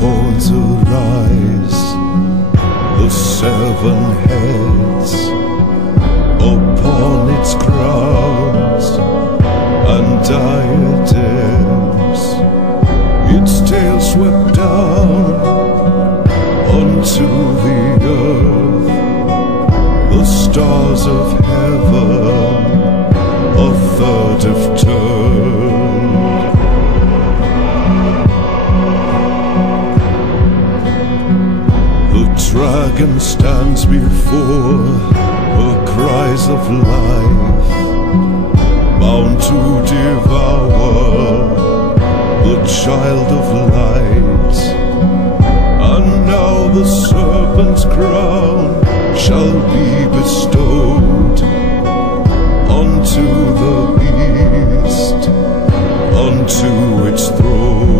horns arise, the seven heads upon its crowns and diadems, its tail swept down unto the earth, the stars of heaven a third have turned. The dragon stands before her cries of life, bound to devour the child of light. And now the serpent's crown shall be bestowed unto the beast, unto its throne.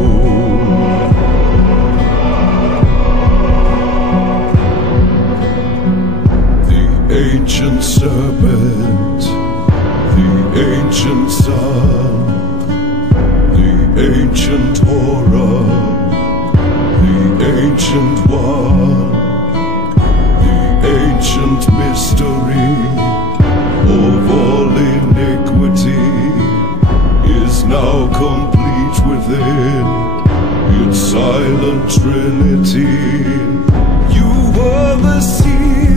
The ancient serpent, the ancient sun, the ancient horror, the ancient one, the ancient mystery of all iniquity is now complete within its silent trinity. You were the seed